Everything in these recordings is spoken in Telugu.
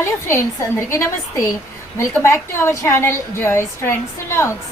హలో ఫ్రెండ్స్ అందరికీ నమస్తే welcome back to our channel Joy's friends logs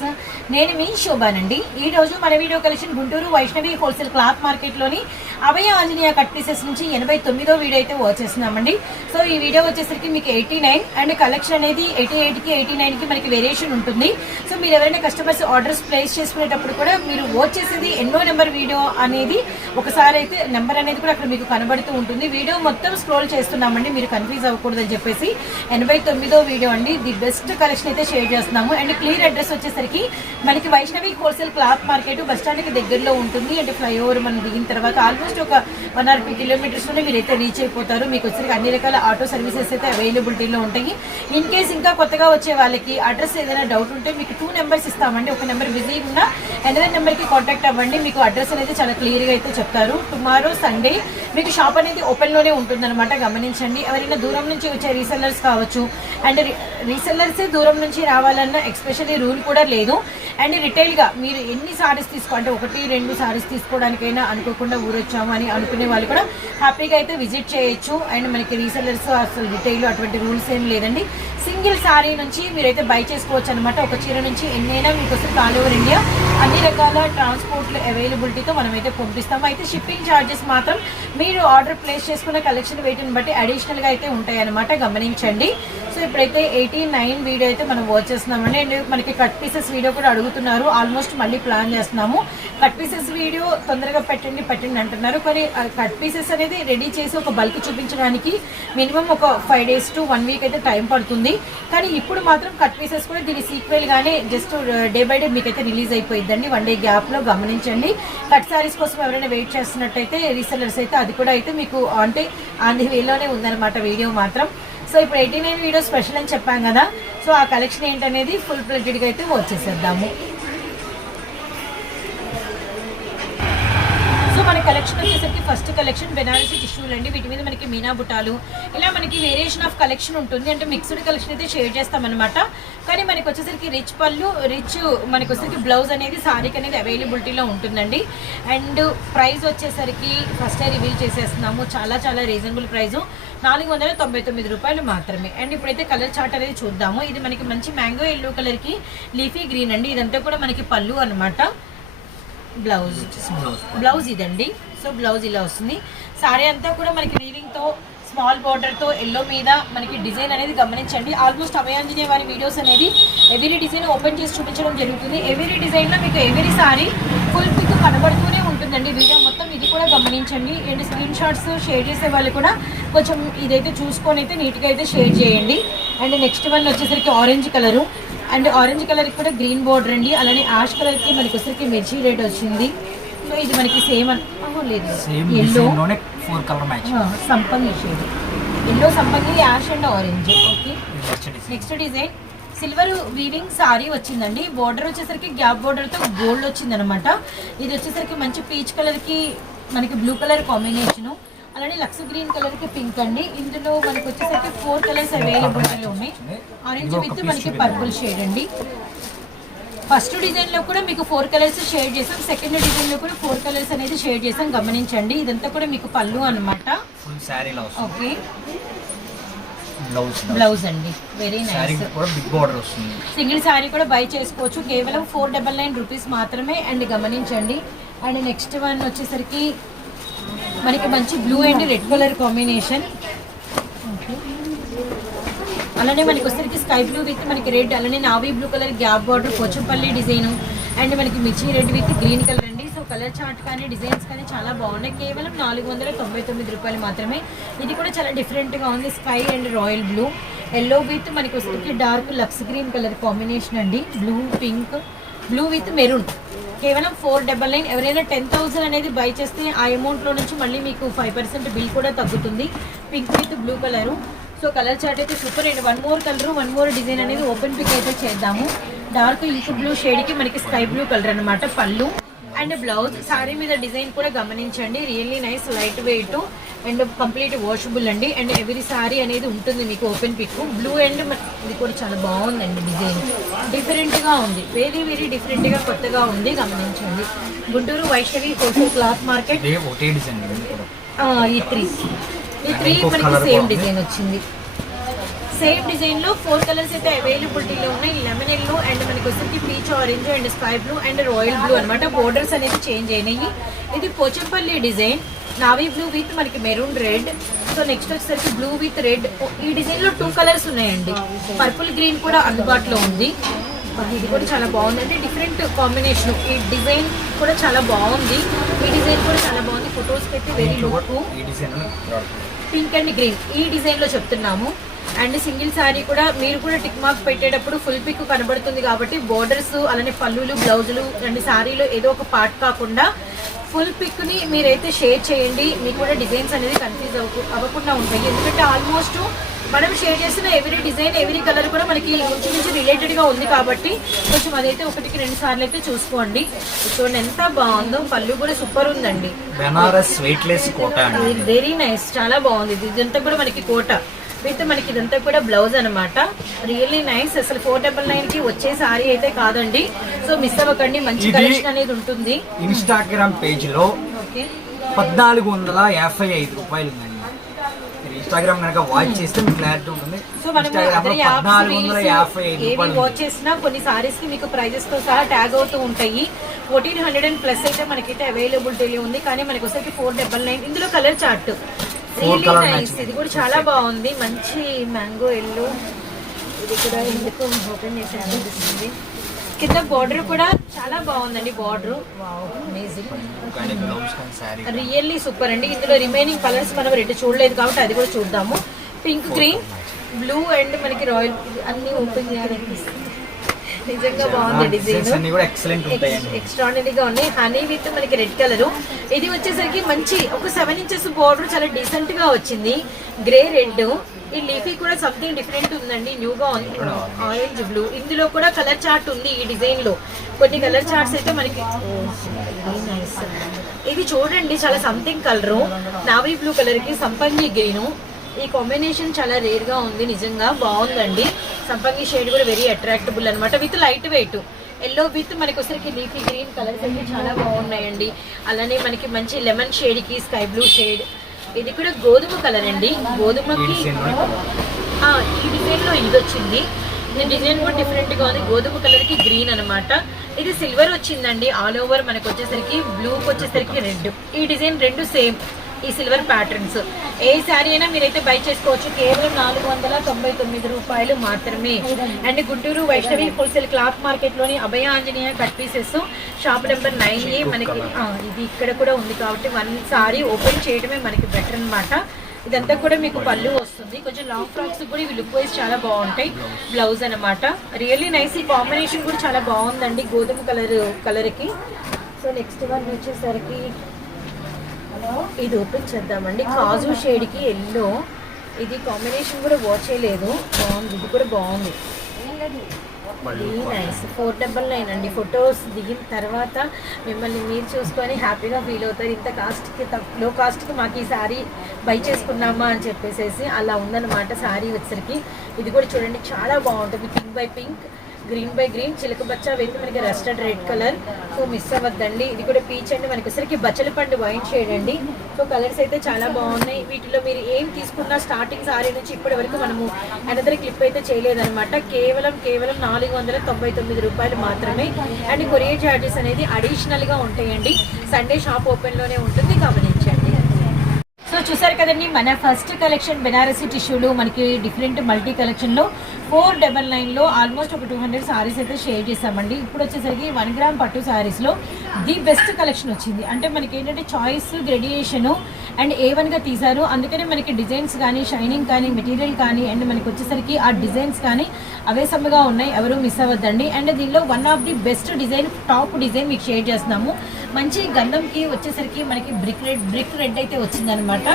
నేను మీ శోభానండి. ఈ రోజు మన video collection Guntur Vaishnavi wholesale cloth మార్కెట్లోని Abhaya Anjaneya cut pieces నుంచి ఎనభై తొమ్మిదో వీడియో అయితే వచ్చేస్తున్నామండి. సో ఈ వీడియో వచ్చేసరికి మీకు ఎయిటీ నైన్ అండ్ కలెక్షన్ అనేది ఎయిటీ ఎయిట్కి ఎయిటీ నైన్కి మనకి వేరియేషన్ ఉంటుంది. సో మీరు ఎవరైనా కస్టమర్స్ ఆర్డర్స్ ప్లేస్ చేసుకునేటప్పుడు కూడా మీరు వచ్చేసేది ఎన్నో నెంబర్ వీడియో అనేది ఒకసారి అయితే నెంబర్ అనేది కూడా అక్కడ మీకు కనబడుతూ ఉంటుంది. వీడియో మొత్తం స్క్రోల్ చేస్తున్నామండి. మీరు కన్ఫ్యూజ్ అవ్వకూడదని చెప్పేసి ఎనభై తొమ్మిదో వీడియో అండి. ది బెస్ట్ కలెక్షన్ అయితే షేర్ చేస్తున్నాము. అండ్ క్లియర్ అడ్రస్ వచ్చేసరికి మనకి Vaishnavi wholesale cloth market bus స్టాండ్కి దగ్గరలో ఉంటుంది. అంటే ఫ్లైఓవర్ మనం దిగిన తర్వాత ఆల్మోస్ట్ ఒక వన్ ఆర్ టూ కిలోమీటర్స్లోనే మీరైతే రీచ్ అయిపోతారు. మీకు వచ్చేసరికి అన్ని రకాల ఆటో సర్వీసెస్ అయితే అవైలబిలిటీలో ఉంటాయి. ఇన్ కేస్ ఇంకా కొత్తగా వచ్చే వాళ్ళకి అడ్రస్ ఏదైనా డౌట్ ఉంటే మీకు టూ నెంబర్స్ ఇస్తామండి. ఒక నెంబర్ బిజీ ఉన్నా అనదర్ నెంబర్కి కాంటాక్ట్ అవ్వండి. మీకు అడ్రస్ అనేది చాలా క్లియర్గా అయితే చెప్తారు. టుమారో సండే మీకు షాప్ అనేది ఓపెన్లోనే ఉంటుందన్నమాట గమనించండి. ఎవరైనా దూరం నుంచి వచ్చే రీసెల్లర్స్ కావచ్చు అండ్ రీసెల్లర్సే దూరం నుంచి రావాలన్న ఎక్స్పెషల్లీ రూల్ కూడా లేదు. అండ్ రిటైల్గా మీరు ఎన్ని సారీస్ తీసుకో అంటే ఒకటి రెండు సారీస్ తీసుకోవడానికైనా అనుకోకుండా ఊరొచ్చాము అని అనుకునే వాళ్ళు కూడా హ్యాపీగా అయితే విజిట్ చేయొచ్చు. అండ్ మనకి రీసెల్లర్స్ అసలు రిటైల్ అటువంటి రూల్స్ ఏం లేదండి. సింగిల్ సారీ నుంచి మీరైతే బై చేసుకోవచ్చు అనమాట ఒక చీర నుంచి ఎన్నైనా మీకు వస్తుంది ఆల్ ఓవర్ ఇండియా అన్ని రకాల ట్రాన్స్పోర్ట్లు అవైలబిలిటీతో మనమైతే పంపిస్తాము. అయితే షిప్పింగ్ ఛార్జెస్ మాత్రం మీరు ఆర్డర్ ప్లేస్ చేసుకున్న కలెక్షన్ వెయిట్ని బట్టి అడిషనల్గా అయితే ఉంటాయన్నమాట. గమనించండి. సో ఇప్పుడైతే ఎయిటీ నైన్ వీడియో అయితే మనం వాచ్ చేస్తున్నామండి. అండ్ మనకి కట్ పీసెస్ వీడియో కూడా అడుగుతున్నారు. ఆల్మోస్ట్ మళ్ళీ ప్లాన్ చేస్తున్నాము. కట్ పీసెస్ వీడియో తొందరగా పెట్టండి పెట్టండి అంటున్నారు. కానీ కట్ పీసెస్ అనేది రెడీ చేసి ఒక బల్క్ చూపించడానికి మినిమం ఒక five days to one week అయితే టైం పడుతుంది. కానీ ఇప్పుడు మాత్రం కట్ పీసెస్ కూడా దీని సీక్వెల్గానే జస్ట్ డే బై డే మీకైతే రిలీజ్ అయిపోయిందండి వన్ డే గ్యాప్లో గమనించండి. కట్ సారీస్ కోసం ఎవరైనా వెయిట్ చేస్తున్నట్టయితే రీసెలర్స్ అయితే అది కూడా అయితే మీకు అంటే ఆన్ ది వేలోనే ఉందన్నమాట వీడియో మాత్రం. సో ఇప్పుడు ఎయిటీ నైన్ వీడియో స్పెషల్ అని చెప్పాం కదా. సో ఆ కలెక్షన్ ఏంటనేది ఫుల్ ప్లేటెడ్గా అయితే వచ్చేసేద్దాము మన కలెక్షన్ వచ్చేసరికి ఫస్ట్ కలెక్షన్ బెనారసీ టిష్యూలు అండి వీటి మీద మనకి మీనా బుటాలు ఇలా మనకి వేరియేషన్ ఆఫ్ కలెక్షన్ ఉంటుంది. అంటే మిక్స్డ్ కలెక్షన్ అయితే షేర్ చేస్తామన్నమాట. కానీ మనకి వచ్చేసరికి రిచ్ పళ్ళు రిచ్ మనకి వచ్చేసరికి బ్లౌజ్ అనేది సారీకి అనేది అవైలబిలిటీలో ఉంటుందండి. అండ్ ప్రైస్ వచ్చేసరికి ఫస్ట్ రివీల్ చేసేస్తున్నాము. చాలా చాలా రీజనబుల్ ప్రైస్ నాలుగు వందల తొంభై తొమ్మిది రూపాయలు మాత్రమే. అండ్ ఇప్పుడైతే కలర్ చార్ట్ అనేది చూద్దాము. ఇది మనకి మంచి మ్యాంగో ఎల్లో కలర్కి లీఫీ గ్రీన్ అండి. ఇదంతా కూడా మనకి పళ్ళు అనమాట బ్లౌజ్. బ్లౌజ్ ఇదండి. సో బ్లౌజ్ ఇలా వస్తుంది. సారీ అంతా కూడా మనకి వీవింగ్తో స్మాల్ బార్డర్తో ఎల్లో మీద మనకి డిజైన్ అనేది గమనించండి. ఆల్మోస్ట్ అభయాంజనే వారి వీడియోస్ అనేది ఎవరీ డిజైన్ ఓపెన్ చేసి చూపించడం జరుగుతుంది. ఎవరీ డిజైన్లో మీకు ఎవరీ సారీ ఫుల్ పిక్ కనబడుతూనే ఉంటుందండి. వీడియో మొత్తం ఇది కూడా గమనించండి. అండ్ స్క్రీన్ షాట్స్ షేర్ చేసే వాళ్ళు కూడా కొంచెం ఇదైతే చూసుకొని అయితే నీట్గా అయితే షేర్ చేయండి. అండ్ నెక్స్ట్ వన్ వచ్చేసరికి orange colour and orange colour కూడా గ్రీన్ బోర్డర్ అండి. అలానే యాష్ కలర్కి మనకి వచ్చరికి మిర్చి రెడ్ వచ్చింది. సో ఇది మనకి సేమ్ లేదు. ఎల్లో డిజైన్లోనే ఫోర్ కలర్ మ్యాచ్ సంపంగి షేడ్ ఎల్లో సంపంగి ash and orange okay next design next design silver weaving sari వచ్చిందండి. బోర్డర్ వచ్చేసరికి గ్యాప్ బోర్డర్తో గోల్డ్ వచ్చింది అనమాట ఇది వచ్చేసరికి మంచి పీచ్ కలర్కి మనకి బ్లూ కలర్ కాంబినేషన్ అలానే లక్స్ గ్రీన్ కలర్కి పింక్ అండి. ఇందులో మనకి వచ్చేసరికి ఫోర్ కలర్స్ అవైలబిలిటీలో ఉన్నాయి. ఆరెంజ్ విత్ మనకి పర్పుల్ షేడ్ అండి. ఫస్ట్ డిజైన్లో కూడా మీకు ఫోర్ కలర్స్ షేడ్ చేసాం. సెకండ్ డిజైన్లో కూడా ఫోర్ కలర్స్ అనేది షేడ్ చేసాం. గమనించండి. ఇదంతా కూడా మీకు పళ్ళు వస్తుంది ఓకే. బ్లౌజ్ అండి. వెరీ నైస్ సింగిల్ శారీ కూడా బై చేసుకోవచ్చు. కేవలం ఫోర్ డబల్ నైన్ రూపీస్ మాత్రమే. అండ్ గమనించండి. అండ్ నెక్స్ట్ వన్ వచ్చేసరికి మనకి మంచి blue and red colour combination అలానే మనకి వచ్చేసరికి స్కై బ్లూ విత్ మనకి రెడ్ అలానే navy blue colour gap border Pochampally design and మనకి మిర్చి రెడ్ విత్ గ్రీన్ కలర్ అండి. సో కలర్ చార్ట్ కానీ డిజైన్స్ కానీ చాలా బాగున్నాయి. కేవలం నాలుగు వందల తొంభై తొమ్మిది రూపాయలు మాత్రమే. ఇది కూడా చాలా డిఫరెంట్గా ఉంది. Sky and royal blue yellow with మనకి వచ్చేసరికి dark lux green colour combination అండి. Blue pink blue with maroon కేవలం ఫోర్ డబల్ నైన్. ఎవరైనా టెన్ థౌసండ్ అనేది బై చేస్తే ఆ అమౌంట్లో నుంచి మళ్ళీ మీకు ఫైవ్ పర్సెంట్ బిల్ కూడా తగ్గుతుంది. Pink with blue colour so colour chart అయితే super and one more colour one more design అనేది ఓపెన్ పిక్ అయితే చేద్దాము. డార్క్ ఇంక్ బ్లూ షేడ్కి మనకి స్కై బ్లూ కలర్ అనమాట పళ్ళు. అండ్ బ్లౌజ్ సారీ మీద డిజైన్ కూడా గమనించండి. Really nice light weight and complete washable అండి. అండ్ ఎవరీ సారీ అనేది ఉంటుంది మీకు ఓపెన్ పిక్ బ్లూ అండ్ ఇది కూడా చాలా బాగుందండి డిజైన్. డిఫరెంట్గా ఉంది. వెరీ వెరీ డిఫరెంట్గా కొత్తగా ఉంది గమనించండి. Guntur Vaishnavi wholesale cloth market. ఈ త్రీ. ఈ త్రీ మనకి సేమ్. డిజైన్ వచ్చింది. సేమ్ డిజైన్లో ఫోర్ కలర్స్ అయితే అవైలబిలిటీలో ఉన్నాయి. లెమన్ ఎల్లో అండ్ మనకి వచ్చేసి peach orange and sky blue and royal blue అన్నమాట. బోర్డర్స్ అనేది చేంజ్ అయినాయి. ఇది Pochampally design. Navy blue with మనకి మెరూన్ రెడ్. సో నెక్స్ట్ వచ్చేసరికి బ్లూ విత్ రెడ్. ఈ డిజైన్లో టూ కలర్స్ ఉన్నాయండి. పర్పుల్ గ్రీన్ కూడా అందుబాటులో ఉంది. ఇది కూడా చాలా బాగుంది అంటే డిఫరెంట్ కాంబినేషన్. ఈ డిజైన్ కూడా చాలా బాగుంది. ఈ డిజైన్ కూడా చాలా బాగుంది. ఫొటోస్ అయితే very look. Pink and green. ఈ డిజైన్లో చెప్తున్నాము. అండ్ సింగిల్ శారీ కూడా మీరు కూడా టిక్ మార్క్ పెట్టేటప్పుడు ఫుల్ పిక్ కనబడుతుంది కాబట్టి బోర్డర్స్ అలానే పళ్ళులు బ్లౌజులు అండ్ శారీలో ఏదో ఒక పార్ట్ కాకుండా ఫుల్ పిక్ని మీరైతే షేర్ చేయండి. మీకు కూడా డిజైన్స్ అనేది కన్ఫ్యూజ్ అవ్వకు అవ్వకుండా ఉంటాయి. ఎందుకంటే ఆల్మోస్ట్ మనం షేర్ చేసిన ఎవ్రీ డిజైన్ ఎవ్రీ కలర్ కూడా మనకి ఇంచుమించు రిలేటెడ్గా ఉంది కాబట్టి కొంచెం అదైతే ఒకటికి రెండు సార్లు అయితే చూసుకోండి. చూడండి ఎంత బాగుందో. పళ్ళు కూడా సూపర్ ఉందండి. Banaras weightless Kota very nice చాలా బాగుంది. ఇది ఇదంతా కూడా మనకి కోట. విత్ మనకి ఇదంతా కూడా బ్లౌజ్ అన్నమాట. రియల్లీ నైస్ అసలు ఫోర్ డబల్ నైన్కి వచ్చే సారీ అయితే కాదండి. సో మిస్ అవ్వకండి మంచి కలెక్షన్ అనేది ఉంటుంది. ఇన్స్టాగ్రామ్ పేజ్లో ఓకే పద్నాలుగు వందల యాభై ఐదు రూపాయలు ఉందండి ఇన్స్టాగ్రామ్ కనుక వాచ్ చేస్తే మీకు క్లారిటీ ఉంటుంది. సో మనం పద్నాలుగు వందల యాభై ఐదు వాచ్ చేసినా కొన్ని సారీస్కి మీకు ప్రైజెస్తో సహా ట్యాగ్ అవుతూ ఉంటాయి. ఫోర్టీన్ హండ్రెడ్ అండ్ ప్లస్ అయితే మనకైతే అవైలబిలిటీ ఉంది. కానీ మనకి వచ్చేసి ఫోర్ డబల్ నైన్ ఇందులో colour chart colour nice matching. ఇది కూడా చాలా బాగుంది. మంచి మ్యాంగో ఎల్లో ఇది కూడా ఎందుకు ఓపెన్ చేసి అనిపిస్తుంది. కింద బార్డర్ కూడా చాలా బాగుందండి బార్డర్ అమేజింగ్ రియల్లీ సూపర్ అండి. ఇందులో రిమైనింగ్ కలర్స్ మనం రెండు చూడలేదు కాబట్టి అది కూడా చూద్దాము. పింక్ గ్రీన్ బ్లూ అండ్ మనకి రాయల్ అన్ని ఓపెన్ చేయాలనిపిస్తుంది. నిజంగా బాగుంది డిజైన్. అన్ని కూడా ఎక్సలెంట్ ఉంటాయండి ఎక్స్ట్రాడినరీగా ఉన్నాయి. హనీ విత్ మనకి రెడ్ కలర్ ఇది వచ్చేసరికి మంచి ఒక సెవెన్ ఇంచెస్ బార్డర్ చాలా డీసెంట్గా వచ్చింది. గ్రే రెడ్ ఈ లీఫీ కూడా సంథింగ్ డిఫరెంట్ ఉందండి. న్యూగా ఉంది. ఆరెంజ్ బ్లూ ఇందులో కూడా కలర్ చార్ట్ ఉంది ఈ డిజైన్లో. కొన్ని కలర్ చార్ట్స్ అయితే మనకి. ఇది చూడండి చాలా సంథింగ్ కలర్ నావీ బ్లూ కలర్కి సంపంగి గ్రీన్ ఈ కాంబినేషన్ చాలా రేర్గా ఉంది నిజంగా బాగుందండి. సంపంగి షేడ్ కూడా వెరీ అట్రాక్టబుల్ అన్నమాట. With light weight yellow with మనకి వచ్చరికి లీఫీ గ్రీన్ కలర్స్ అయితే చాలా బాగున్నాయండి. అలానే మనకి మంచి లెమన్ షేడ్కి స్కై బ్లూ షేడ్ ఇది కూడా గోధుమ కలర్ అండి. గోధుమకి ఈ డిజైన్లో ఇది వచ్చింది. ఈ డిజైన్ కూడా డిఫరెంట్గా ఉంది. గోధుమ కలర్కి గ్రీన్ అన్నమాట. ఇది సిల్వర్ వచ్చిందండి. ఆల్ ఓవర్ మనకి వచ్చేసరికి బ్లూ వచ్చేసరికి రెడ్ ఈ డిజైన్ రెండు సేమ్ ఈ సిల్వర్ ప్యాటర్న్స్ ఏ శారీ అయినా మీరైతే బై చేసుకోవచ్చు. కేవలం నాలుగు వందల తొంభై తొమ్మిది రూపాయలు మాత్రమే. And Guntur Vaishnavi wholesale cloth మార్కెట్లోని Abhaya Anjaneya cut pieces shop number nine A మనకి ఇది ఇక్కడ కూడా ఉంది కాబట్టి వన్ సారీ ఓపెన్ చేయడమే మనకి బెటర్ అన్నమాట. ఇదంతా కూడా మీకు పళ్ళు వస్తుంది. కొంచెం లాంగ్ ఫ్రాక్స్ కూడా ఇవి లుక్ వైజ్ చాలా బాగుంటాయి. బ్లౌజ్ అన్నమాట. రియల్లీ నైస్ ఈ కాంబినేషన్ కూడా చాలా బాగుందండి గోధుమ కలర్ కలర్కి సో నెక్స్ట్ వన్ వచ్చేసరికి ఇది ఓపెన్ చేద్దామండి. కాజు షేడ్కి ఎల్లో. ఇది కాంబినేషన్ కూడా వాచ్ చేయలేదు. బాగుంది. ఇది కూడా బాగుంది. నైస్ ఫోర్ డబల్ నైన్ అండి. ఫొటోస్ దిగిన తర్వాత మిమ్మల్ని మీరు చూసుకొని హ్యాపీగా ఫీల్ అవుతారు. ఇంత కాస్ట్కి లో కాస్ట్కి మాకు ఈ శారీ బై చేసుకున్నామా అని చెప్పేసి అలా ఉందన్నమాట శారీ వచ్చరికి. ఇది కూడా చూడండి. చాలా బాగుంటుంది. Pink by pink green by green చిలక బచ్చ వేసి మనకి rusted red colour. So miss అవ్వద్దండి. ఇది కూడా పీచ్ అండి. మనకి ఒకసారికి బచ్చల పండు వైన్ షేడ్ అండి. సో కలర్స్ అయితే చాలా బాగున్నాయి. వీటిలో మీరు ఏం తీసుకున్నా స్టార్టింగ్ సారీ నుంచి ఇప్పటి వరకు మనము అనదర్ క్లిప్ అయితే చేయలేదనమాట కేవలం కేవలం నాలుగు వందల తొంభై తొమ్మిది రూపాయలు మాత్రమే. అండ్ కొరియర్ ఛార్జెస్ అనేది అడిషనల్గా ఉంటాయండి. సండే షాప్ ఓపెన్లోనే ఉంటుంది. గమనించండి. సో చూసారు కదండి మన ఫస్ట్ కలెక్షన్ బెనారసీ టిష్యూలు మనకి డిఫరెంట్ మల్టీ కలెక్షన్లో ఫోర్ డబల్ నైన్లో ఆల్మోస్ట్ ఒక టూ హండ్రెడ్ సారీస్ అయితే షేర్ చేసామండి ఇప్పుడు వచ్చేసరికి వన్ గ్రామ్ పట్టు సారీస్లో ది బెస్ట్ కలెక్షన్ వచ్చింది. అంటే మనకి ఏంటంటే చాయిస్ గ్రెడియేషను అండ్ ఏ వన్గా తీశారు. అందుకనే మనకి డిజైన్స్ కానీ షైనింగ్ కానీ మెటీరియల్ కానీ అండ్ మనకి వచ్చేసరికి ఆ డిజైన్స్ కానీ అవే సమ్మగా ఉన్నాయి. ఎవరు మిస్ అవ్వద్దండి. అండ్ దీనిలో one of the best design top design మీకు షేర్ చేస్తున్నాము. మంచి గంధంకి వచ్చేసరికి మనకి బ్రిక్ రెడ్ బ్రిక్ రెడ్ అయితే వచ్చిందనమాట.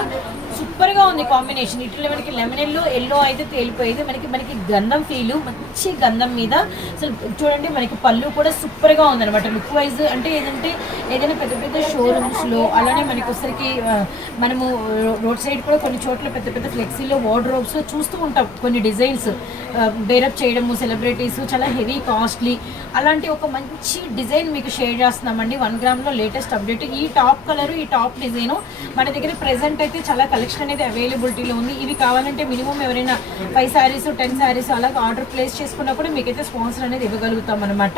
సూపర్గా ఉంది కాంబినేషన్. ఇట్లా మనకి లెమన్ ఎల్లో ఎల్లో అయితే తేలిపోయేది. మనకి మనకి గంధం ఫీల్ మంచి గంధం మీద. అసలు చూడండి మనకి పళ్ళు కూడా సూపర్గా ఉందన్నమాట. లుక్ వైజ్ అంటే ఏదంటే ఏదైనా పెద్ద పెద్ద షోరూమ్స్లో అలానే మనకి ఒకసారికి మనము రోడ్ సైడ్ కూడా కొన్ని చోట్ల పెద్ద పెద్ద ఫ్లెక్సీలో వార్డ్రోబ్స్ చూస్తూ ఉంటాం. కొన్ని డిజైన్స్ బేరప్ చేయడము సెలబ్రిటీస్ చాలా హెవీ కాస్ట్లీ అలాంటి ఒక మంచి డిజైన్ మీకు షేర్ చేస్తున్నామండి. వన్ గ్రామ్లో లేటెస్ట్ అప్డేట్ ఈ టాప్ కలర్ ఈ టాప్ డిజైన్ మన దగ్గర ప్రెసెంట్ అయితే చాలా కలెక్షన్ అనేది అవైలబిలిటీలో ఉంది. ఇవి కావాలంటే మినిమం ఎవరైనా ఫైవ్ శారీస్ టెన్ శారీస్ అలా ఆర్డర్ ప్లేస్ చేసుకున్నప్పుడు మీకైతే స్పాన్సర్ అనేది ఇవ్వగలుగుతాం అనమాట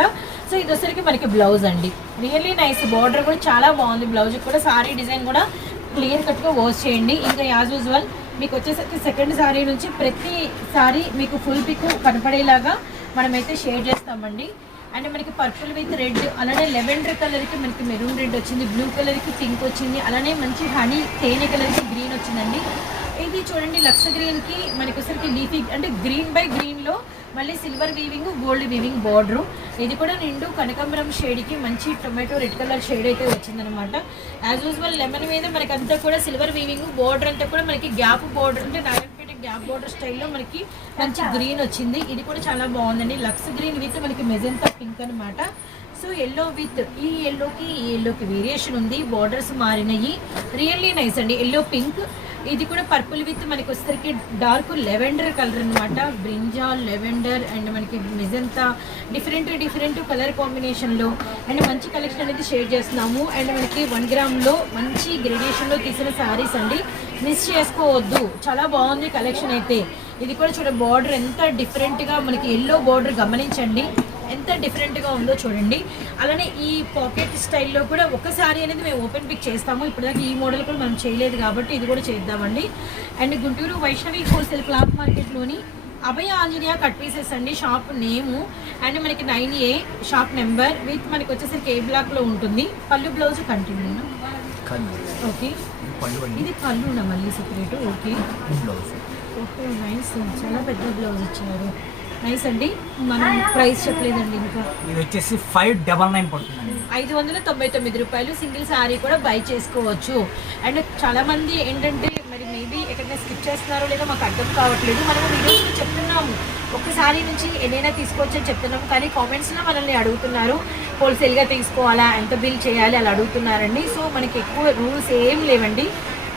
సో ఇది వచ్చరికి మనకి బ్లౌజ్ అండి. రియల్లీ నైస్ బార్డర్ కూడా చాలా బాగుంది. బ్లౌజ్ కూడా సారీ డిజైన్ కూడా క్లియర్ కట్గా వాష్ చేయండి. ఇంకా యాజ్ యూజువల్ మీకు వచ్చేసరికి సెకండ్ సారీ నుంచి ప్రతి సారీ మీకు ఫుల్ పిక్ కనపడేలాగా మనమైతే షేర్ చేస్తామండి. అండ్ మనకి పర్పుల్ విత్ రెడ్ అలానే లెవెండర్ కలర్కి మనకి మెరూన్ రెడ్ వచ్చింది బ్లూ కలర్కి పింక్ వచ్చింది అలానే మంచి హనీ తేనె కలర్కి గ్రీన్ వచ్చిందండి. ఇది చూడండి లక్స్ గ్రీన్కి మనకి వచ్చరికి లీఫీ అంటే గ్రీన్ బై గ్రీన్లో మళ్ళీ silver weaving gold weaving border. ఇది కూడా నిండు కనకాంబరం షేడ్కి మంచి టొమాటో రెడ్ కలర్ షేడ్ అయితే వచ్చిందనమాట యాజ్ యూజువల్ లెమన్ మీద మనకి అంతా కూడా సిల్వర్ వీవింగ్ బార్డర్ అంతా కూడా మనకి గ్యాప్ బార్డర్ అంటే బ్లాక్ బోర్డర్ స్టైల్లో మనకి మంచి గ్రీన్ వచ్చింది. ఇది కూడా చాలా బాగుందండి. లక్స్ గ్రీన్ విత్ మనకి మెజెంతా పింక్ అనమాట సో ఎల్లో విత్ ఈ ఎల్లోకి ఈ ఎల్లోకి వేరియేషన్ ఉంది. బార్డర్స్ మారినాయి. రియల్లీ నైస్ అండి. ఎల్లో పింక్ ఇది కూడా పర్పుల్ విత్ మనకి వచ్చేసరికి డార్క్ లెవెండర్ కలర్ అనమాట బ్రింజాల్ లెవెండర్ అండ్ మనకి మిజంతా డిఫరెంట్ డిఫరెంట్ కలర్ కాంబినేషన్లో అండ్ మంచి కలెక్షన్ అనేది షేర్ చేస్తున్నాము. అండ్ మనకి వన్ గ్రామ్లో మంచి గ్రేడియేషన్లో తీసిన శారీస్ అండి. మిస్ చేసుకోవద్దు. చాలా బాగుంది కలెక్షన్ అయితే. ఇది కూడా చూడ బార్డర్ ఎంత డిఫరెంట్గా మనకి ఎల్లో బార్డర్ గమనించండి. ఎంత డిఫరెంట్గా ఉందో చూడండి. అలానే ఈ పాకెట్ స్టైల్లో కూడా ఒక సారీ అనేది మేము ఓపెన్ పిక్ చేస్తాము. ఇప్పటిదాకా ఈ మోడల్ కూడా మనం చేయలేదు కాబట్టి ఇది కూడా చేద్దామండి. And Guntur Vaishnavi wholesale cloth మార్కెట్లోని Abhaya Anjaneya cut pieces అండి. షాప్ నేము అండ్ మనకి nine A shop number with మనకి వచ్చేసరికి ఏ బ్లాక్లో ఉంటుంది. పళ్ళు బ్లౌజ్ కంటిన్యూ ఓకే. పళ్ళు ఇది పళ్ళునా మళ్ళీ సెపరేట్ ఓకే. Okay nice. చాలా పెద్ద బ్లౌజ్ ఇచ్చారు. నైస్ అండి. మనం ప్రైస్ చెప్పలేదండి ఇంకా. ఇది వచ్చేసి ఫైవ్ డబల్ నైన్ పడుతుందండి. ఐదు వందల తొంభై తొమ్మిది రూపాయలు సింగిల్ శారీ కూడా బై చేసుకోవచ్చు. అండ్ చాలా మంది ఏంటంటే మరి మేబీ ఎక్కడైనా స్కిప్ చేస్తున్నారో లేదో మాకు అర్థం కావట్లేదు. మనం వీడియోస్లో చెప్తున్నాము. ఒక శారీ నుంచి ఎన్నైనా తీసుకోవచ్చు అని చెప్తున్నాము. కానీ కామెంట్స్లో మనల్ని అడుగుతున్నారు. హోల్సేల్గా తీసుకోవాలా? ఎంత బిల్ చేయాలి? అలా అడుగుతున్నారండి. సో మనకి ఎక్కువ రూల్స్ ఏం లేవండి.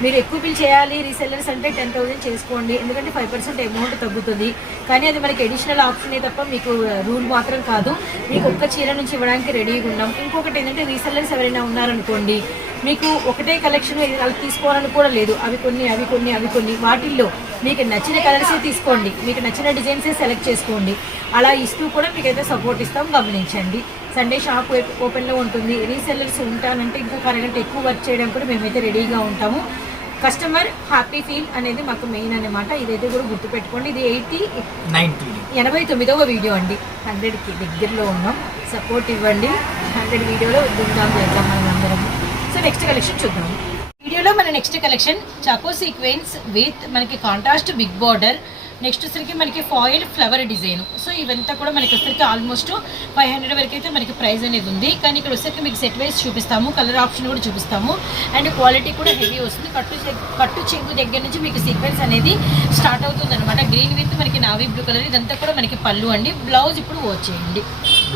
మీరు ఎక్కువ బిల్ చేయాలి రీసెల్లర్స్ అంటే టెన్ థౌసండ్ చేసుకోండి. ఎందుకంటే ఫైవ్ పర్సెంట్ అమౌంట్ తగ్గుతుంది. కానీ అది మనకి అడిషనల్ ఆప్షనే తప్ప మీకు రూల్ మాత్రం కాదు. మీకు ఒక్క చీర నుంచి ఇవ్వడానికి రెడీగా ఉన్నాం. ఇంకొకటి ఏంటంటే రీసెల్లర్స్ ఎవరైనా ఉన్నారనుకోండి మీకు ఒకటే కలెక్షన్ వాళ్ళు తీసుకోవాలని కూడా లేదు. అవి కొన్ని అవి కొన్ని అవి కొన్ని. వాటిల్లో మీకు నచ్చిన కలర్సే తీసుకోండి. మీకు నచ్చిన డిజైన్సే సెలెక్ట్ చేసుకోండి. అలా ఇస్తూ కూడా మీకైతే సపోర్ట్ ఇస్తాం. గమనించండి. సండే షాప్ ఓపెన్లో ఉంటుంది. రీసెల్లర్స్ ఉంటానంటే ఇంకొక అరగంట ఎక్కువ వర్క్ చేయడానికి కూడా మేమైతే రెడీగా ఉంటాము. కస్టమర్ హ్యాపీ ఫీల్ అనేది మాకు మెయిన్ అన్నమాట ఇదైతే కూడా గుర్తుపెట్టుకోండి. ఇది ఎయిటీ నైన్టీ ఎనభై తొమ్మిదవ వీడియో అండి. హండ్రెడ్కి దగ్గరలో ఉన్నాం. సపోర్ట్ ఇవ్వండి. హండ్రెడ్ వీడియోలో దుందాం చేద్దాం మనం అందరం సో నెక్స్ట్ కలెక్షన్ చూద్దాం. వీడియోలో మన నెక్స్ట్ కలెక్షన్ చాకో సీక్వెన్స్ విత్ మనకి కాంట్రాస్ట్ బిగ్ బార్డర్ నెక్స్ట్ వచ్చరికి మనకి ఫాయిల్ ఫ్లవర్ డిజైన్. సో ఇవంతా కూడా మనకి వచ్చరికి ఆల్మోస్ట్ ఫైవ్ హండ్రెడ్ వరకు అయితే మనకి ప్రైస్ అనేది ఉంది. కానీ ఇక్కడ వచ్చరికి మీకు సెట్ వైస్ చూపిస్తాము కలర్ ఆప్షన్ కూడా చూపిస్తాము. అండ్ క్వాలిటీ కూడా హెవీ వస్తుంది. కట్టు కట్టు చెంగు దగ్గర నుంచి మీకు సీక్వెన్స్ అనేది స్టార్ట్ అవుతుంది అనమాట గ్రీన్ విత్ మనకి నావీ బ్లూ కలర్ ఇదంతా కూడా మనకి పళ్ళు అండి. బ్లౌజ్ ఇప్పుడు వచ్చేయండి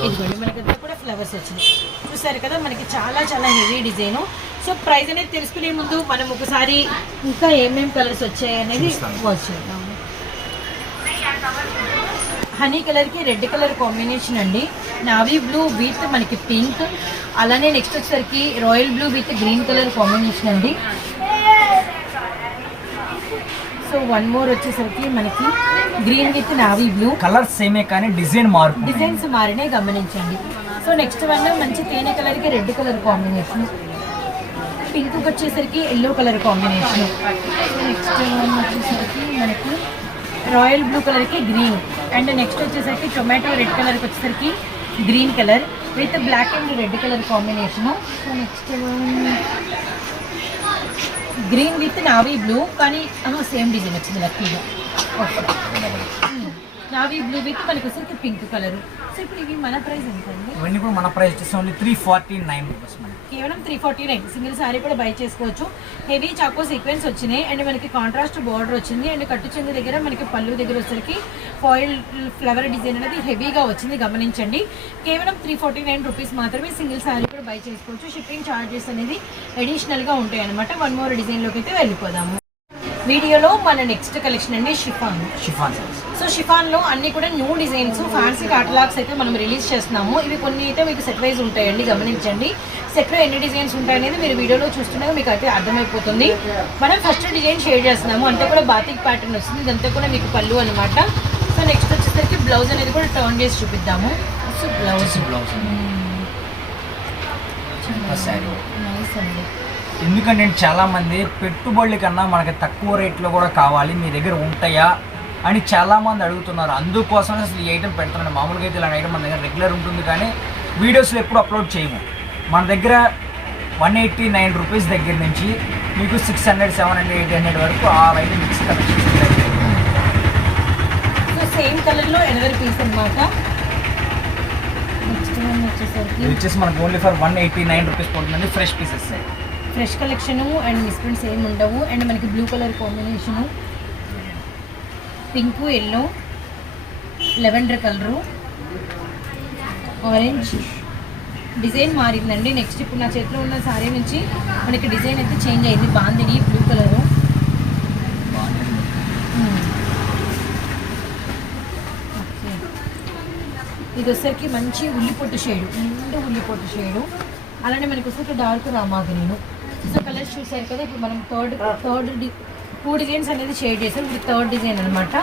ఇదిగోండి మనకంతా కూడా ఫ్లవర్స్ వచ్చినాయి చూసారు కదా మనకి చాలా చాలా హెవీ డిజైన్. సో ప్రైస్ అనేది తెలుసుకునే ముందు మనం ఒకసారి ఇంకా ఏమేమి కలర్స్ వచ్చాయి అనేది చూస్తాను. హనీ కలర్కి రెడ్ కలర్ కాంబినేషన్ అండి. నావీ బ్లూ విత్ మనకి పింక్. అలానే నెక్స్ట్ వచ్చేసరికి royal blue with green colour combination అండి. సో వన్ మోర్ వచ్చేసరికి మనకి green with navy blue. Colour సేమే కానీ డిజైన్ మార్పు డిజైన్స్ మారినే గమనించండి. సో నెక్స్ట్ వన్ మంచి తేనె కలర్కి రెడ్ కలర్ కాంబినేషన్. పింక్ వచ్చేసరికి yellow colour combination. Next one వచ్చేసరికి మనకి రాయల్ బ్లూ కలర్కి గ్రీన్. అండ్ నెక్స్ట్ వచ్చేసరికి టొమాటో రెడ్ కలర్కి వచ్చేసరికి green colour with black and red colour combination. So next green with navy blue కానీ సేమ్ డిజైన్ వచ్చింది లక్కీగా ఓకే నావీ బ్లూ విత్ మనకి వచ్చేసరికి పింక్ కలర్. సో ఇప్పుడు ఇవి మన ప్రైస్ ఎంత అండి? ఇవన్నీ కూడా మన ప్రైస్ వచ్చేసి only three forty nine rupees కేవలం three forty nine single sari కూడా బై చేసుకోవచ్చు. హెవీ చాకో సీక్వెన్స్ వచ్చినాయి. అండ్ మనకి కాంట్రాస్ట్ బార్డర్ వచ్చింది. అండ్ కట్టు చెంది దగ్గర మనకి పళ్ళు దగ్గర వచ్చరికి ఫాయిల్ ఫ్లవర్ డిజైన్ అనేది హెవీగా వచ్చింది. గమనించండి. కేవలం త్రీ ఫార్టీ నైన్ రూపీస్ మాత్రమే సింగిల్ శారీ కూడా బై చేసుకోవచ్చు. షిప్పింగ్ ఛార్జెస్ అనేది అడిషనల్గా ఉంటాయి అనమాట వన్ మోర్ డిజైన్లోకి అయితే వెళ్ళిపోదాము. వీడియోలో మన నెక్స్ట్ కలెక్షన్ అండి షిఫాన్. షిఫాన్ సో షిఫాన్లో అన్ని కూడా న్యూ డిజైన్స్ ఫ్యాన్సీ కాటలాగ్స్ అయితే మనం రిలీజ్ చేస్తున్నాము. ఇవి కొన్ని అయితే మీకు సెట్ వైజ్ ఉంటాయండి గమనించండి. సెట్లో ఎన్ని డిజైన్స్ ఉంటాయనేది మీరు వీడియోలో చూస్తుండగా మీకు అయితే అర్థమైపోతుంది. మనం ఫస్ట్ డిజైన్ షేర్ చేస్తున్నాము. అంతా కూడా బాతిక్ ప్యాటర్న్ వస్తుంది. ఇదంతా కూడా మీకు పళ్ళు అనమాట సో నెక్స్ట్ వచ్చేసరికి బ్లౌజ్ అనేది కూడా టర్న్ చేసి చూపిద్దాము. సో బ్లౌజ్ బ్లౌజ్ నైస్ అండి. ఎందుకంటే చాలా మంది పెట్టుబడుల కన్నా మనకి తక్కువ రేట్లో కూడా కావాలి మీ దగ్గర ఉంటాయా అని చాలా మంది అడుగుతున్నారు. అందుకోసం అసలు ఈ ఐటమ్ పెడుతున్నాను మామూలుగా అయితే ఇలాంటి ఐటమ్ మన దగ్గర రెగ్యులర్ ఉంటుంది కానీ వీడియోస్లో ఎప్పుడు అప్లోడ్ చేయము. మన దగ్గర వన్ ఎయిటీ నైన్ రూపీస్ దగ్గర నుంచి మీకు six hundred seven hundred eight hundred వరకు ఆ ఐటమ్ మిక్స్ కలెక్షన్స్ సేమ్ కలర్లో ఎనదర్ పీస్ అనమాట నెక్స్ట్ ఇది వచ్చేసి మనకు only for one eighty nine rupees పడుతుంది fresh pieces fresh collection and misprints ఏమి ఉండవు. అండ్ మనకి blue colour combination. Pink yellow lavender colour. Orange. Design మారిందండి. Next ఇప్పుడు నా చేతిలో ఉన్న సారీ నుంచి మనకి డిజైన్ అయితే చేంజ్ అయింది. Bandhani blue colour. ఇది వచ్చేసరికి మంచి ఉల్లిపొట్టు షేడు. నిండు ఉల్లిపొట్టు షేడు. అలానే మనకి వచ్చేసరికి డార్క్ రామాగ్రీను సో కలర్స్ చూసారు కదా ఇప్పుడు మనం థర్డ్ థర్డ్ టూ డిజైన్స్ అనేది షేడ్ చేసాం. ఇది థర్డ్ డిజైన్ అనమాట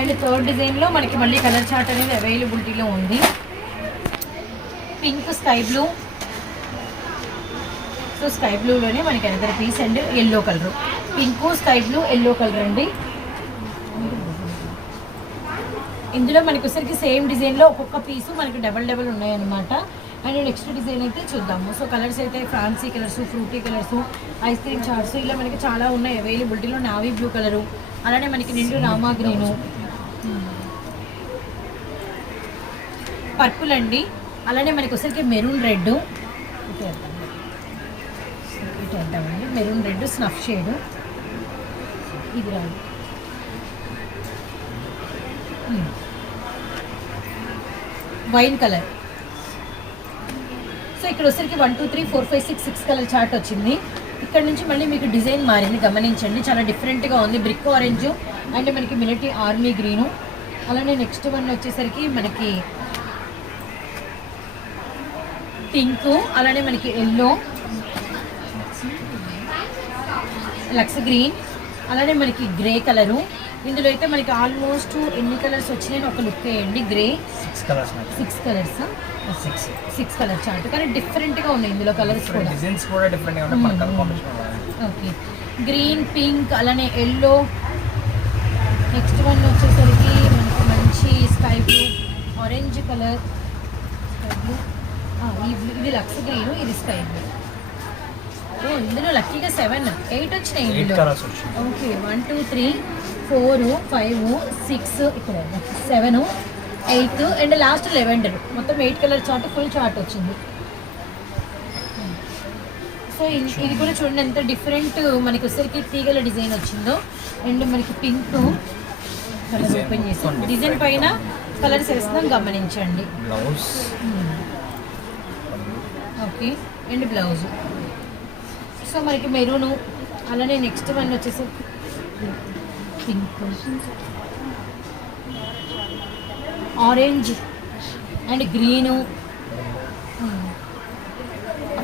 అండ్ థర్డ్ డిజైన్లో మనకి మళ్ళీ కలర్ చార్ట్ అనేది అవైలబిలిటీలో ఉంది. Pink sky blue so sky బ్లూలోనే మనకి another piece and yellow colour pink sky blue yellow colour అండి. ఇందులో మనకి వచ్చరికి సేమ్ డిజైన్లో ఒక్కొక్క పీసు మనకి డబల్ డబల్ ఉన్నాయన్నమాట. అండ్ నెక్స్ట్ డిజైన్ అయితే చూద్దాము. సో కలర్స్ అయితే fancy colours fruity colours ice cream charts ఇలా మనకి చాలా ఉన్నాయి అవైలబిలిటీలో. నావీ బ్లూ కలరు అలానే మనకి నిండు రామా గ్రీను. పర్పుల్ అండి. అలానే మనకి వచ్చేసరికి మెరూన్ రెడ్. ఇటు వేద్దామండి మెరూన్ రెడ్ స్నఫ్ షేడు. ఇది రాదు. Wine colour. ఇక్కడ వచ్చరికి one two three four five six six colour chart వచ్చింది. ఇక్కడ నుంచి మళ్ళీ మీకు డిజైన్ మారింది గమనించండి. చాలా డిఫరెంట్గా ఉంది. బ్రిక్ ఆరెంజ్ అండ్ మనకి మిలిటరీ ఆర్మీ గ్రీను. అలానే నెక్స్ట్ వన్ వచ్చేసరికి మనకి పింక్ అలానే మనకి ఎల్లో లక్స్ గ్రీన్ అలానే మనకి గ్రే కలరు ఇందులో అయితే మనకి ఆల్మోస్ట్ ఎన్ని కలర్స్ వచ్చినాయని ఒక లుక్ వేయండి grey six colours six colours six six colour chart. కానీ డిఫరెంట్గా ఉన్నాయి ఇందులో కలర్స్ కూడా. డిజైన్స్ కూడా డిఫరెంట్గా ఓకే గ్రీన్ పింక్ అలానే ఎల్లో నెక్స్ట్ వన్ వచ్చేసరికి మనకి మంచి sky blue orange colour sky blue ఇది లక్స్ గ్రీన్ ఇది స్కై బ్లూ ఓ ఇందులో లక్కీగా సెవెన్ ఎయిట్ వచ్చినాయి okay one two three four five six ఇక్కడ seven eighth and last lavender. మొత్తం eight colour chart full chart వచ్చింది. సో ఇది కూడా చూడండి ఎంత డిఫరెంట్ మనకి వచ్చరికి తీగల డిజైన్ వచ్చిందో. అండ్ మనకి పింక్ కలర్ ఓపెన్ చేసి డిజైన్ పైన కలర్స్ వేస్తున్నాం గమనించండి. Okay and blouse. సో మనకి మెరూను అలానే నెక్స్ట్ వన్ వచ్చేసి pink. Orange and green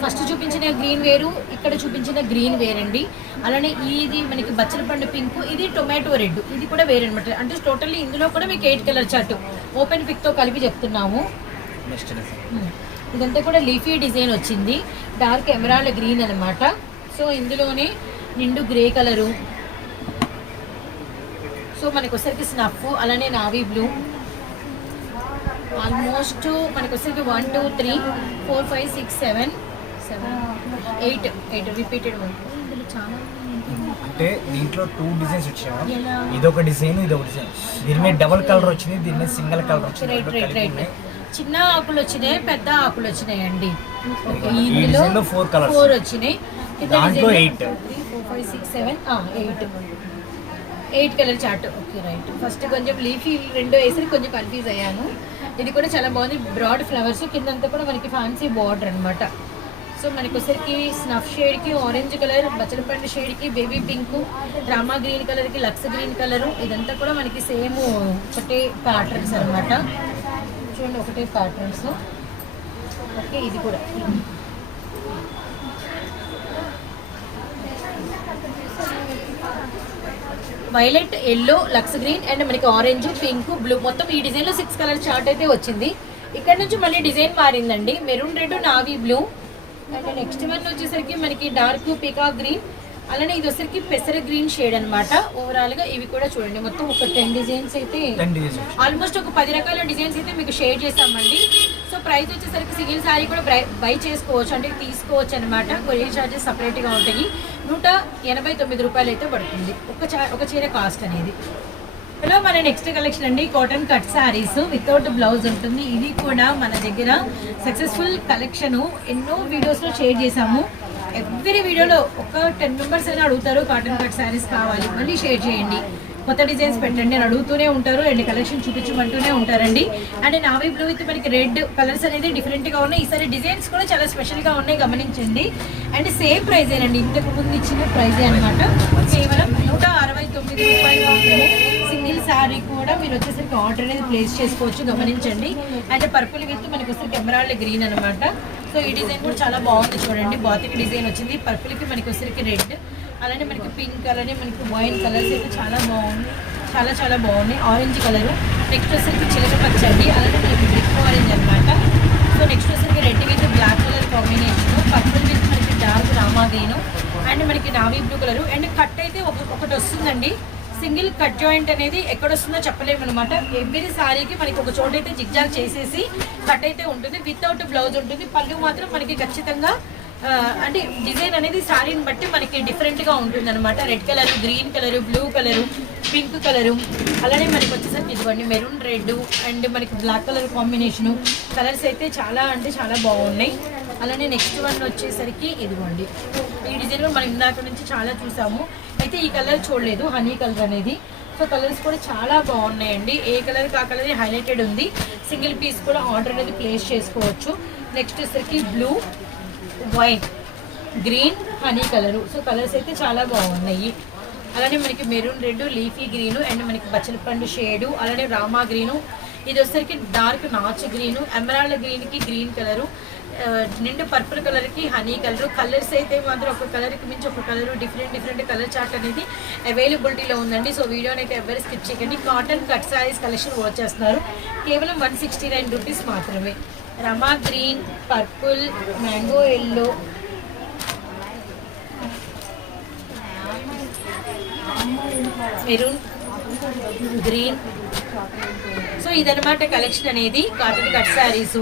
first చూపించిన గ్రీన్ వేరు ఇక్కడ చూపించిన గ్రీన్ వేరండి. అలానే ఇది మనకి బచ్చల పండు పింక్ ఇది టొమాటో రెడ్ ఇది కూడా వేరే అనమాట అంటే టోటల్లీ ఇందులో కూడా మీకు ఎయిట్ కలర్ చార్ట్ ఓపెన్ పిక్తో కలిపి చెప్తున్నాము. ఉమ్. ఇదంతా కూడా లీఫీ డిజైన్ వచ్చింది. డార్క్ ఎమరాల్డ్ గ్రీన్ అన్నమాట. సో ఇందులోనే నిండు గ్రే కలరు సో మనకు వచ్చరికి స్నఫ్ అలానే నావీ బ్లూ. ఆల్మోస్ట్ మనకు వచ్చరికి one two three four five six seven seven eight eight repeated చాలా అంటే దీంట్లో టూ డిజైన్స్ వచ్చాయి? ఎలా? ఇదొక డిజైన్ ఇదొక డిజైన్ దీని మీద డబుల్ కలర్ వచ్చింది దీని మీద సింగిల్ కలర్ వచ్చింది. చిన్న ఆకులు వచ్చినాయి పెద్ద ఆకులు వచ్చినాయి అండి ఇందులో four colours. ఫోర్ వచ్చినాయి. దాంట్లో. Three four five six seven eight eight colour chart okay right first కొంచెం లీఫీ రెండు వేసి కొంచెం కన్ఫ్యూజ్ అయ్యాను. ఇది కూడా చాలా బాగుంది. బ్రాడ్ ఫ్లవర్స్ కిందంతా కూడా మనకి ఫ్యాన్సీ బార్డర్ అన్నమాట. సో మనకి వచ్చరికి స్నఫ్ షేడ్కి ఆరెంజ్ కలర్ బచ్చలపండు షేడ్కి బేబీ పింక్ రామా గ్రీన్ కలర్కి లక్స్ గ్రీన్ కలర్ ఇదంతా కూడా మనకి సేమ్ ఒకటే ప్యాటర్న్స్ అనమాట చూడండి ఒకటే ప్యాటర్న్స్ ఓకే ఇది కూడా. Violet yellow lux green and మనకి ఆరెంజ్ పింక్ బ్లూ మొత్తం ఈ డిజైన్లో సిక్స్ కలర్ చార్ట్ అయితే వచ్చింది. ఇక్కడ నుంచి మళ్ళీ design మారిందండి. Maroon red navy blue and next one వచ్చేసరికి మనకి డార్క్ పికా గ్రీన్ అలానే ఇది వచ్చేసరికి పెసర గ్రీన్ షేడ్ అనమాట ఓవరాల్గా ఇవి కూడా చూడండి. మొత్తం ఒక టెన్ డిజైన్స్ అయితే ఆల్మోస్ట్ ఒక పది రకాల డిజైన్స్ అయితే మీకు షేర్ చేసామండి సో ప్రైస్ వచ్చేసరికి సింగిల్ శారీ కూడా బై చేసుకోవచ్చు. అంటే తీసుకోవచ్చు అనమాట కొరియర్ ఛార్జెస్ సపరేట్గా ఉంటాయి. నూట ఎనభై తొమ్మిది రూపాయలు అయితే పడుతుంది. ఒక ఒక చీర కాస్ట్ అనేది. హలో మన నెక్స్ట్ కలెక్షన్ అండి. Cotton cut saris without blouse ఉంటుంది. ఇది కూడా మన దగ్గర సక్సెస్ఫుల్ కలెక్షన్ ఎన్నో వీడియోస్లో షేర్ చేశాము. ఎవ్రీ వీడియోలో ఒక టెన్ మెంబర్స్ అయినా అడుగుతారు కాటన్ కట్ శారీస్ కావాలి మళ్ళీ షేర్ చేయండి. కొత్త డిజైన్స్ పెట్టండి అని అడుగుతూనే ఉంటారు అండ్ కలెక్షన్ చూపించమంటూనే ఉంటారండి. అండ్ నావీ బ్లూ విత్ మనకి రెడ్ కలర్స్ అనేది డిఫరెంట్గా ఉన్నాయి. ఈసారి డిజైన్స్ కూడా చాలా స్పెషల్గా ఉన్నాయి గమనించండి. అండ్ సేమ్ ప్రైజేనండి ఇంతకు ముందు ఇచ్చిన ప్రైజే అనమాట కేవలం నూట అరవై తొమ్మిది రూపాయలు మాత్రమే. సింగిల్ శారీ కూడా మీరు వచ్చేసరికి ఆర్డర్ అనేది ప్లేస్ చేసుకోవచ్చు గమనించండి. అండ్ పర్పుల్ విత్ మనకి వస్తే కెమెరాల గ్రీన్ అనమాట సో ఈ డిజైన్ కూడా చాలా బాగుంది చూడండి. బాతిక్ డిజైన్ వచ్చింది. పర్పుల్కి మనకి వచ్చేసరికి రెడ్ అలానే మనకి పింక్ అలానే మనకి వైన్ కలర్స్ అయితే చాలా బాగుంది. చాలా చాలా బాగున్నాయి ఆరెంజ్ కలర్. నెక్స్ట్ వచ్చరికి చిలక పచ్చండి అలానే మనకి బ్రిక్ ఆరెంజ్ అనమాట సో నెక్స్ట్ వచ్చరికి red with black colour combination purple with మనకి డార్క్ రామాదేను. అండ్ మనకి navy blue colour. And cut అయితే ఒక ఒకటి వస్తుందండి సింగిల్ కట్ జాయింట్ అనేది ఎక్కడ వస్తుందో చెప్పలేము అనమాట ఎవ్రీ సారీకి మనకి ఒక చోట అయితే జిగ్జాగ్ చేసేసి కట్ అయితే ఉంటుంది. వితౌట్ బ్లౌజ్ ఉంటుంది. పళ్ళు మాత్రం మనకి ఖచ్చితంగా అంటే డిజైన్ అనేది శారీని బట్టి మనకి డిఫరెంట్గా ఉంటుంది అనమాట red colour green colour blue colour pink colour. అలానే మనకి వచ్చేసరికి ఇదిగోండి మెరూన్ రెడ్ అండ్ మనకి బ్లాక్ కలర్ కాంబినేషను. కలర్స్ అయితే చాలా అంటే చాలా బాగున్నాయి. అలానే నెక్స్ట్ వన్ వచ్చేసరికి ఇదిగోండి. ఈ డిజైన్ మనం ఇందాక నుంచి చాలా చూసాము. అయితే ఈ కలర్ చూడలేదు హనీ కలర్ అనేది. సో కలర్స్ కూడా చాలా బాగున్నాయండి. ఏ కలర్ ఆ కలర్ హైలైటెడ్ ఉంది సింగిల్ పీస్ కూడా ఆర్డర్ అనేది ప్లేస్ చేసుకోవచ్చు. నెక్స్ట్ వచ్చేసరికి blue white green honey colour so colours అయితే చాలా బాగున్నాయి. అలానే మనకి maroon red leafy green and మనకి బచ్చలపండు షేడు అలానే రామా గ్రీను ఇది వచ్చేసరికి డార్క్ నాచ్ గ్రీను ఎమరాల్డ్ గ్రీన్కి గ్రీన్ కలరు నిండు పర్పుల్ కలర్కి హనీ కలర్. కలర్స్ అయితే మాత్రం ఒక కలర్కి మించి ఒక colour different different colour chart అనేది అవైలబిలిటీలో ఉందండి. సో వీడియోని అయితే ఎవరు స్కిప్ చేయకండి. కాటన్ కట్ సారీస్ కలెక్షన్ వచ్చేస్తున్నారు కేవలం వన్ సిక్స్టీ నైన్ రూపీస్ మాత్రమే. Rama green purple mango yellow. Maroon green. So ఇదనమాట కలెక్షన్ అనేది కాటన్ కట్ శారీస్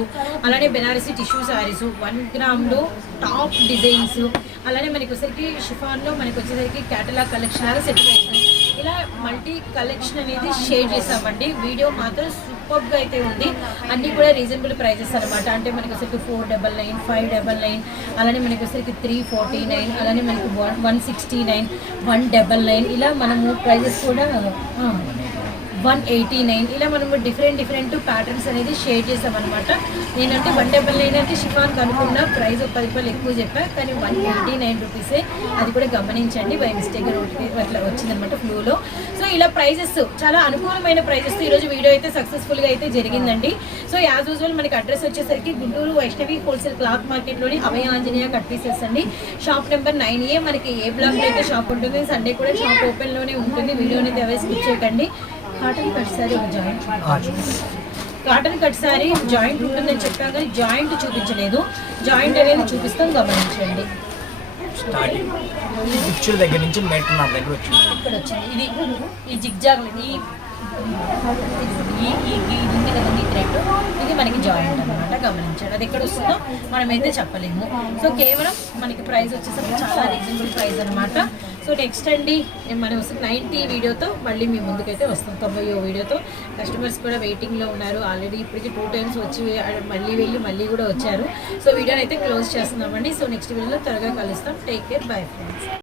అలానే బెనారసీ టిష్యూ శారీస్ వన్ గ్రామ్లో టాప్ డిజైన్స్ అలానే మనకి వచ్చేసరికి షిఫాన్లో మనకి వచ్చేసరికి క్యాటలాగ్ కలెక్షన్ అలా సెట్ అవుతుంది ఇలా మల్టీ కలెక్షన్ అనేది షేర్ చేసామండి వీడియో మాత్రం సూపర్గా అయితే ఉంది. అన్నీ కూడా రీజనబుల్ ప్రైజెస్ అనమాట అంటే మనకి వచ్చేసరికి four double nine five double nine అలానే మనకి వచ్చేసరికి త్రీ ఫార్టీ నైన్ అలానే మనకి one one sixty nine one double nine ఇలా మనము ప్రైజెస్ కూడా వన్ ఎయిటీ నైన్. ఇలా మనము డిఫరెంట్ డిఫరెంట్ ప్యాటర్న్స్ అనేది షేర్ చేసామన్నమాట. నేనంటే వన్ డబల్ నైన్ అంటే షిఫాన్ కనుక్కున్న ప్రైస్ ఒక పది రూపాయలు ఎక్కువ చెప్పా కానీ వన్ ఎయిటీ నైన్ రూపీసే అది కూడా గమనించండి బై మిస్టేక్ అట్లా వచ్చిందనమాట ఫ్లూలో సో ఇలా ప్రైజెస్ చాలా అనుకూలమైన ప్రైజెస్ ఈరోజు వీడియో అయితే సక్సెస్ఫుల్గా అయితే జరిగిందండి. సో యాజ్ యూజువల్ మనకి అడ్రస్ వచ్చేసరికి గుంటూరు వైష్ణవి హోల్సేల్ క్లాత్ మార్కెట్లోని అభయ ఆంజనేయ కట్ పీసెస్ అండి. షాప్ నెంబర్ నైన్ ఏ మనకి ఏ బ్లాక్లో అయితే షాప్ ఉంటుంది సండే కూడా షాప్ ఓపెన్లోనే ఉంటుంది. వీడియోని అయితే ఎవరు స్కిప్ చేయకండి. కాటన్ కట్ సారీ ఒక joint. Cotton cut sari joint ఉంటుందని చెప్పాం కానీ జాయింట్ చూపించలేదు. జాయింట్ అనేది చూపిస్తాం గమనించండి. స్టార్టింగ్. కుర్చీల దగ్గర నుంచి మెట్టు నా దగ్గర వచ్చింది. ఇక్కడ వచ్చింది. ఇది ఈ జిగ్జాగ్ ఈ ఈ ఈ ఈ ఇది ఉంది కదండి ఈ థ్రెడ్ ఇది మనకి జాయింట్ అనమాట గమనించండి. అది ఎక్కడ వస్తుందో మనమైతే చెప్పలేము. సో కేవలం మనకి ప్రైస్ వచ్చేసరికి చాలా రీజనబుల్ ప్రైస్ అనమాట సో నెక్స్ట్ అండి మనం నైంటీ వీడియోతో మళ్ళీ మీ ముందుకైతే వస్తాం తొంభై వీడియోతో. కస్టమర్స్ కూడా వెయిటింగ్లో ఉన్నారు ఆల్రెడీ ఇప్పటికి టూ టైమ్స్ వచ్చి మళ్ళీ వెళ్ళి మళ్ళీ కూడా వచ్చారు. సో వీడియోని అయితే క్లోజ్ చేస్తున్నామండి. సో నెక్స్ట్ వీడియోలో త్వరగా కలుస్తాం. Take care bye friends